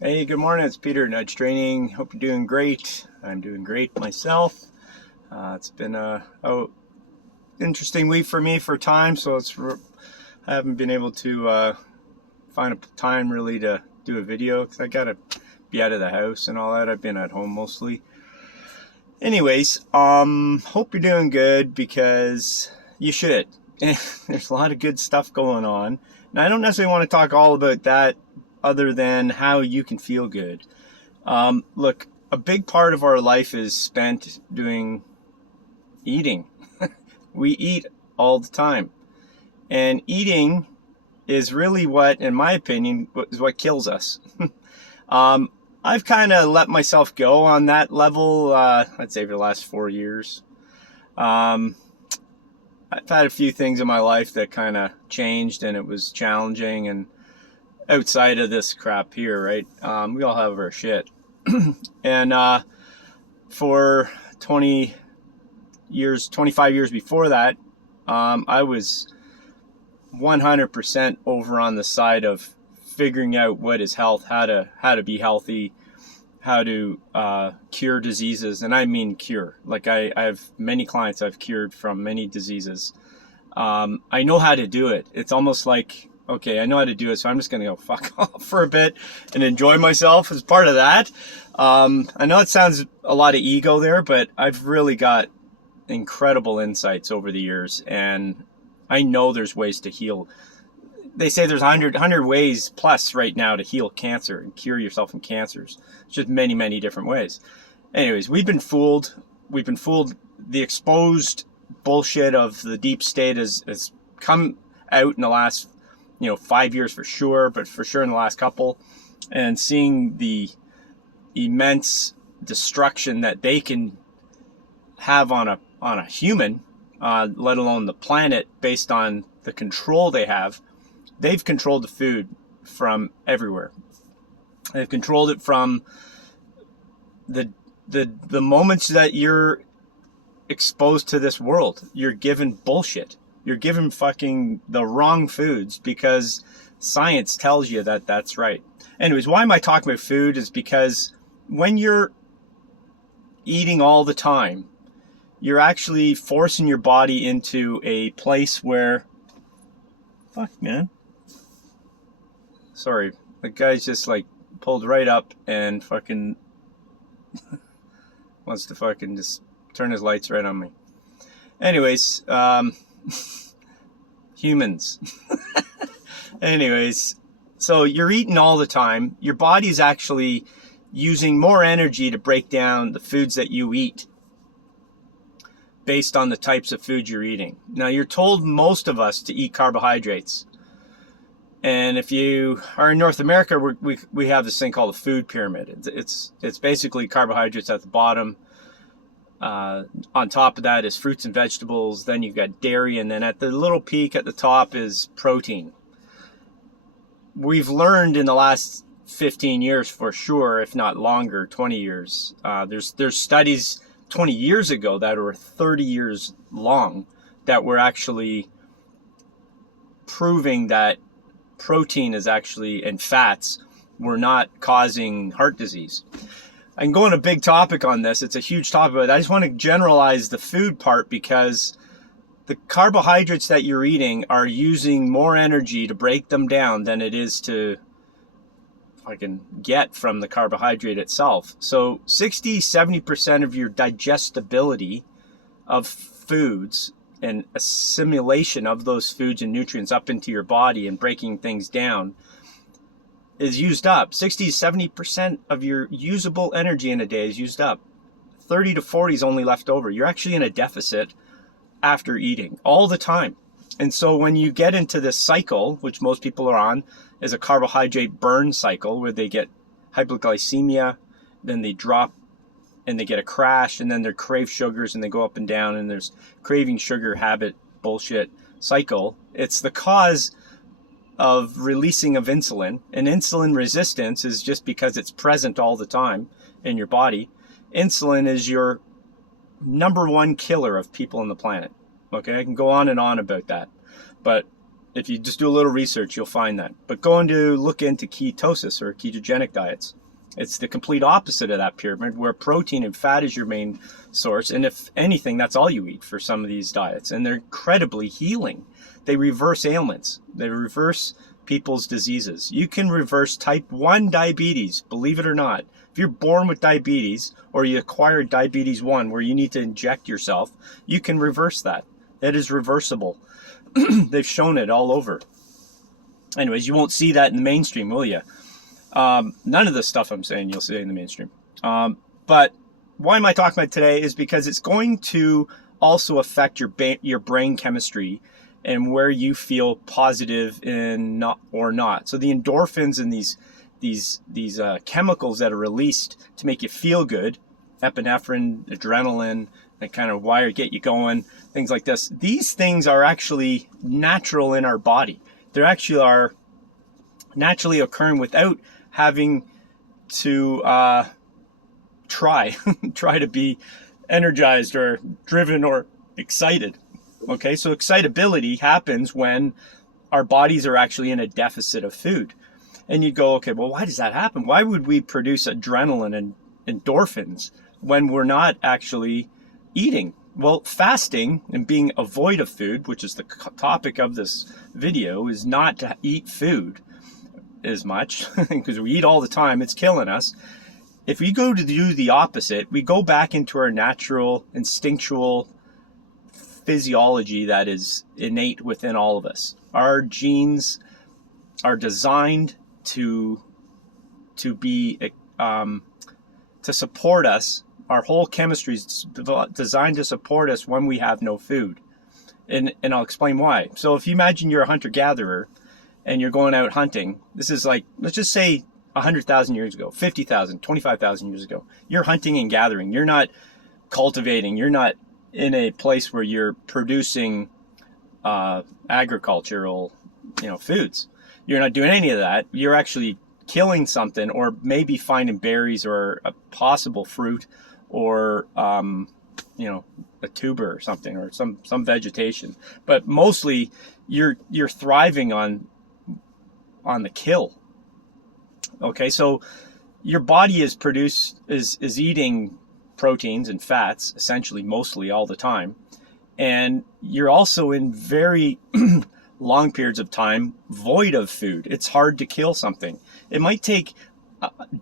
Hey, good morning. It's Peter, Nudge Training. Hope you're doing great. I'm doing great myself. It's been a interesting week for me for time, so I haven't been able to find a time really to do a video because I gotta be out of the house and all that. I've been at home mostly. Anyways, hope you're doing good because you should. There's a lot of good stuff going on, and I don't necessarily want to talk all about that other than how you can feel good. Look, a big part of our life is spent doing eating. We eat all the time. And eating is really what, in my opinion, is what kills us. I've kind of let myself go on that level, I'd say for the last 4 years. Um, I've had a few things in my life that kind of changed and it was challenging and outside of this crap here, right? We all have our shit. And for 20 years, 25 years before that, I was 100% over on the side of figuring out what is health, how to be healthy, how to cure diseases, and I mean cure. Like I have many clients I've cured from many diseases. I know how to do it. It's almost like, okay, I know how to do it, so I'm just going to go fuck off for a bit and enjoy myself as part of that. I know it sounds a lot of ego there, but I've really got incredible insights over the years, and I know there's ways to heal. They say there's 100 ways plus right now to heal cancer and cure yourself from cancers. It's just many, many different ways. Anyways, we've been fooled. We've been fooled. The exposed bullshit of the deep state has come out in the last 5 years for sure, but for sure in the last couple, and seeing the immense destruction that they can have on a human, let alone the planet, based on the control they have. They've controlled the food from everywhere. They've controlled it from the moments that you're exposed to this world. You're given bullshit. You're given fucking the wrong foods because science tells you that that's right. Anyways, why am I talking about food is because when you're eating all the time, you're actually forcing your body into a place where, fuck, man. Sorry, the guy's just like pulled right up and fucking wants to fucking just turn his lights right on me. Anyways, humans. Anyways, so you're eating all the time. Your body's actually using more energy to break down the foods that you eat based on the types of food you're eating. Now, you're told, most of us, to eat carbohydrates. And if you are in North America, we have this thing called a food pyramid. It's basically carbohydrates at the bottom. On top of that is fruits and vegetables. Then you've got dairy, and then at the little peak at the top is protein. We've learned in the last 15 years for sure, if not longer, 20 years. There's studies 20 years ago that were 30 years long that were actually proving that protein is actually, and fats were not causing heart disease. I can go on a big topic on this. It's a huge topic, but I just want to generalize the food part because the carbohydrates that you're eating are using more energy to break them down than it is to fucking get from the carbohydrate itself. So 60-70% of your digestibility of foods and assimilation of those foods and nutrients up into your body and breaking things down is used up. 60-70% of your usable energy in a day is used up. 30 to 40 is only left over. You're actually in a deficit after eating all the time. And so when you get into this cycle, which most people are on, is a carbohydrate burn cycle where they get hypoglycemia, then they drop and they get a crash, and then they crave sugars and they go up and down, and there's craving sugar habit bullshit cycle. It's the cause of releasing of insulin, and insulin resistance is just because it's present all the time in your body. Insulin is your number one killer of people on the planet. Okay, I can go on and on about that, but If you just do a little research, you'll find that. But go into look into ketosis or ketogenic diets. It's the complete opposite of that pyramid, where protein and fat is your main source. And if anything, that's all you eat for some of these diets. And they're incredibly healing. They reverse ailments. They reverse people's diseases. You can reverse type 1 diabetes, believe it or not. If you're born with diabetes, or you acquire diabetes 1 where you need to inject yourself, you can reverse that. That is reversible. They've shown it all over. Anyways, you won't see that in the mainstream, will you? None of the stuff I'm saying you'll see in the mainstream. But why am I talking about today is because it's going to also affect your brain chemistry and where you feel positive and not or not. So the endorphins and these chemicals that are released to make you feel good, epinephrine, adrenaline, that kind of get you going, things like this. These things are actually natural in our body. They actually are naturally occurring without having to try to be energized or driven or excited. Okay, so excitability happens when our bodies are actually in a deficit of food. And you go, okay, well, why does that happen? Why would we produce adrenaline and endorphins when we're not actually eating? Well, fasting and being avoid of food, which is the topic of this video, is not to eat food as much because we eat all the time. It's killing us. If we go to do the opposite, we go back into our natural, instinctual physiology that is innate within all of us. Our genes are designed to be to support us. Our whole chemistry is designed to support us when we have no food. And I'll explain why. So if you imagine you're a hunter-gatherer and you're going out hunting, this is like, let's just say 100,000 years ago, 50,000, 25,000 years ago. You're hunting and gathering. You're not cultivating. You're not in a place where you're producing agricultural, foods. You're not doing any of that. You're actually killing something, or maybe finding berries or a possible fruit, or a tuber or something, or some vegetation. But mostly you're thriving on the kill. Okay, so your body is eating proteins and fats, essentially, mostly all the time. And you're also in very long periods of time void of food. It's hard to kill something. It might take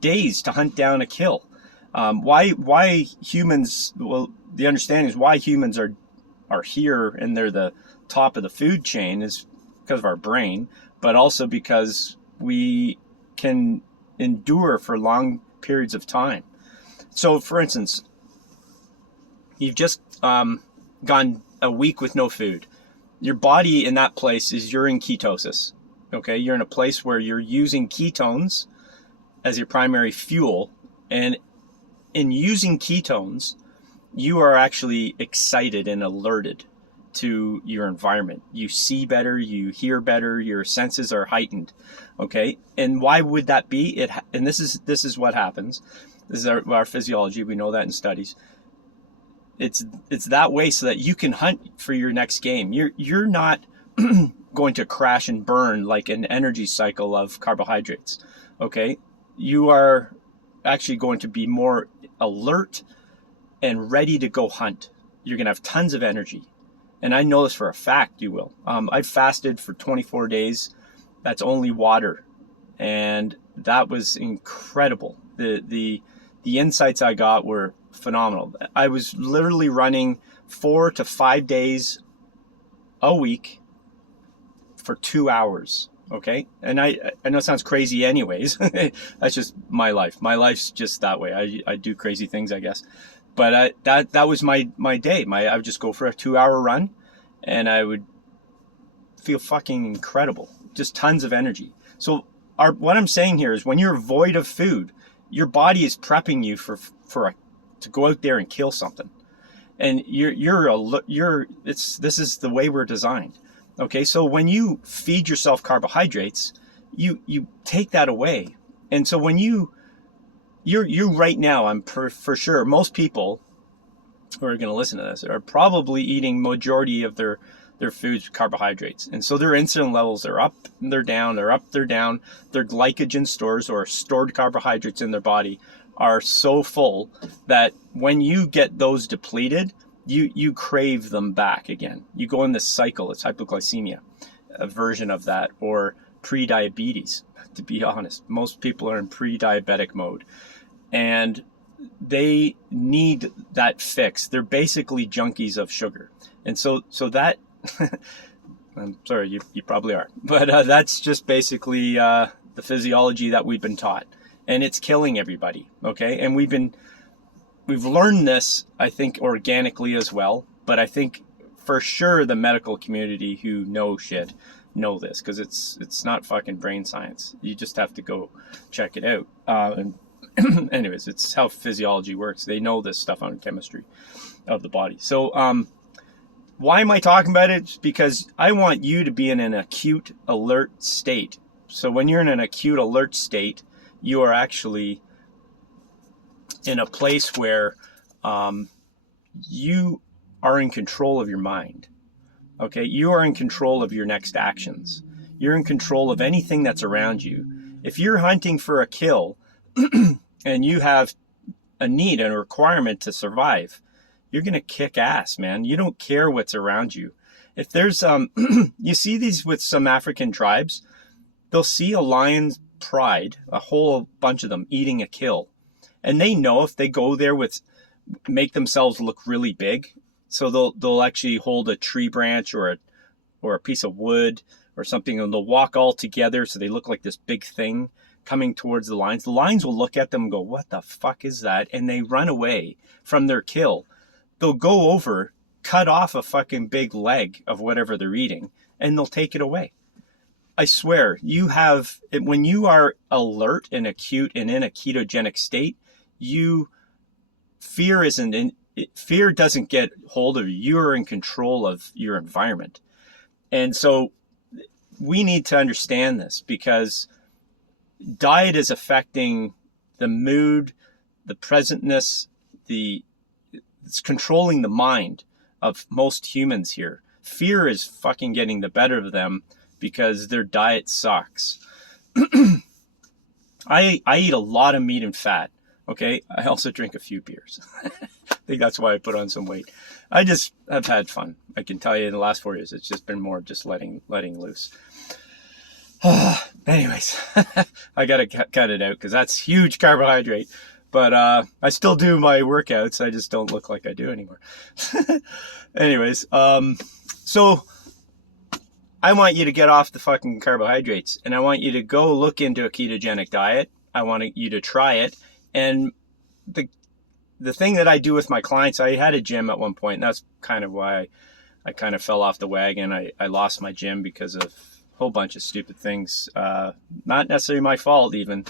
days to hunt down a kill. Why humans, well, the understanding is why humans are here and they're the top of the food chain is because of our brain, but also because we can endure for long periods of time. So, for instance, you've just gone a week with no food. Your body in that place you're in ketosis. Okay, you're in a place where you're using ketones as your primary fuel, and in using ketones, you are actually excited and alerted to your environment. You see better, you hear better, your senses are heightened. Okay, and why would that be? And this is what happens. This is our physiology. We know that in studies. It's that way so that you can hunt for your next game. You're not going to crash and burn like an energy cycle of carbohydrates. Okay, you are actually going to be more alert and ready to go hunt. You're going to have tons of energy. And I know this for a fact, you will. I've fasted for 24 days. That's only water. And that was incredible. The insights I got were phenomenal. I was literally running 4 to 5 days a week for 2 hours. Okay. And I know it sounds crazy anyways. That's just my life. My life's just that way. I do crazy things, I guess. But that was my day. I would just go for a 2-hour run and I would feel fucking incredible. Just tons of energy. So what I'm saying here is when you're void of food, your body is prepping you to go out there and kill something. And this is the way we're designed. Okay, so when you feed yourself carbohydrates, you take that away. And so when you're right now, I'm for sure, most people who are going to listen to this are probably eating majority of their their foods, carbohydrates. And so their insulin levels are up, they're down, they're up, they're down. Their glycogen stores, or stored carbohydrates in their body, are so full that when you get those depleted, you crave them back again. You go in this cycle. It's hypoglycemia, a version of that, or pre-diabetes. To be honest, most people are in pre-diabetic mode, and they need that fix. They're basically junkies of sugar. And so that I'm sorry, you probably are, but that's just basically the physiology that we've been taught, and it's killing everybody. Okay, and we've learned this, I think, organically as well, but I think for sure the medical community who know shit know this, because it's not fucking brain science. You just have to go check it out. And anyways, it's how physiology works. They know this stuff on chemistry of the body. So why am I talking about it? It's because I want you to be in an acute alert state. So when you're in an acute alert state, you are actually in a place where you are in control of your mind. Okay, you are in control of your next actions. You're in control of anything that's around you. If you're hunting for a kill and you have a need and a requirement to survive, you're going to kick ass, man. You don't care what's around you. If there's, you see these with some African tribes, they'll see a lion's pride, a whole bunch of them eating a kill. And they know if they go there make themselves look really big. So they'll actually hold a tree branch or a piece of wood or something, and they'll walk all together so they look like this big thing coming towards the lions. The lions will look at them and go, "What the fuck is that?" And they run away from their kill. They'll go over, cut off a fucking big leg of whatever they're eating, and they'll take it away. I swear, when you are alert and acute and in a ketogenic state, fear doesn't get hold of you. You're in control of your environment. And so we need to understand this, because diet is affecting the mood, the presentness, it's controlling the mind of most humans here. Fear is fucking getting the better of them because their diet sucks. I eat a lot of meat and fat. Okay, I also drink a few beers. I think that's why I put on some weight. I just have had fun. I can tell you in the last 4 years, it's just been more just letting loose. Anyways, I got to cut it out because that's huge carbohydrate. But I still do my workouts. I just don't look like I do anymore. Anyways, so I want you to get off the fucking carbohydrates, and I want you to go look into a ketogenic diet. I want you to try it. And the thing that I do with my clients, I had a gym at one point, and that's kind of why I kind of fell off the wagon. I lost my gym because of a whole bunch of stupid things. Not necessarily my fault even.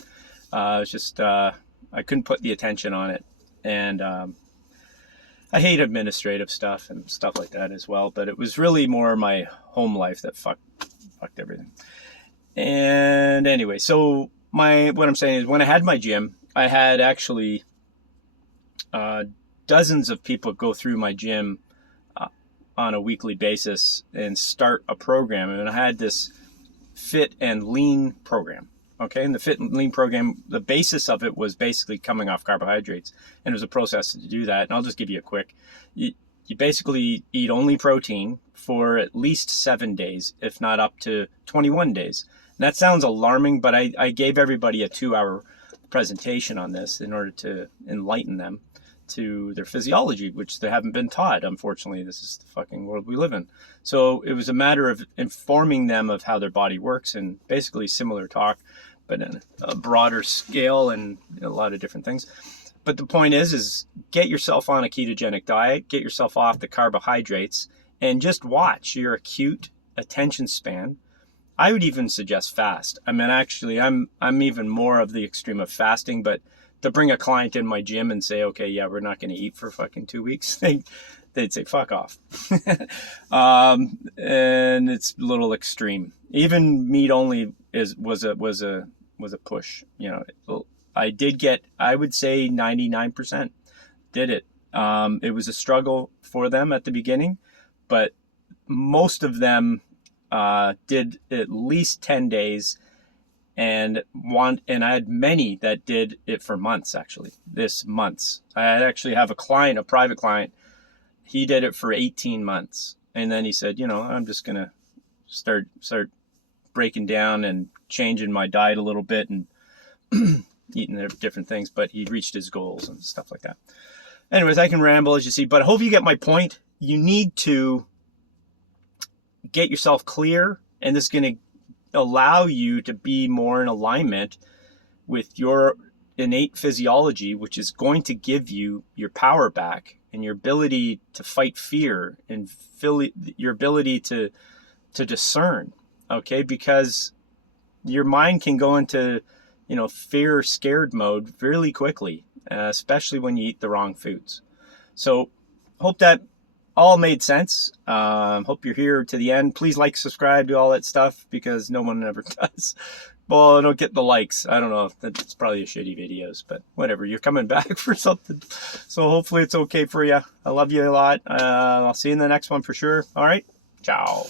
It's just I couldn't put the attention on it. And I hate administrative stuff and stuff like that as well. But it was really more my home life that fucked everything. And anyway, so what I'm saying is when I had my gym, I had actually dozens of people go through my gym on a weekly basis and start a program. And I had this fit and lean program. Okay, and the fit and lean program, the basis of it was basically coming off carbohydrates. And it was a process to do that. And I'll just give you a quick. You basically eat only protein for at least 7 days, if not up to 21 days. And that sounds alarming, but I gave everybody a 2-hour presentation on this in order to enlighten them to their physiology, which they haven't been taught. Unfortunately, this is the fucking world we live in. So it was a matter of informing them of how their body works, and basically similar talk, but in a broader scale and a lot of different things. But the point is get yourself on a ketogenic diet, get yourself off the carbohydrates, and just watch your acute attention span. I would even suggest fast. I mean, actually, I'm even more of the extreme of fasting, but to bring a client in my gym and say, okay, yeah, we're not going to eat for fucking 2 weeks, they'd say, fuck off. And it's a little extreme. Even meat only was a push. You know, I would say 99% did it. It was a struggle for them at the beginning, but most of them did at least 10 days, and I had many that did it for months. Actually, months. I actually have a private client. He did it for 18 months, and then he said, I'm just gonna start breaking down and changing my diet a little bit and eating different things. But he reached his goals and stuff like that. Anyways, I can ramble, as you see, but I hope you get my point. You need to get yourself clear, and this is going to allow you to be more in alignment with your innate physiology, which is going to give you your power back and your ability to fight fear and your ability to discern, okay? Because your mind can go into, fear, scared mode really quickly, especially when you eat the wrong foods. So hope that all made sense. Hope you're here to the end. Please like, subscribe, do all that stuff, because no one ever does. Well, I don't get the likes. I don't know. That's probably a shitty videos, but whatever. You're coming back for something. So hopefully it's okay for you. I love you a lot. I'll see you in the next one for sure. All right. Ciao.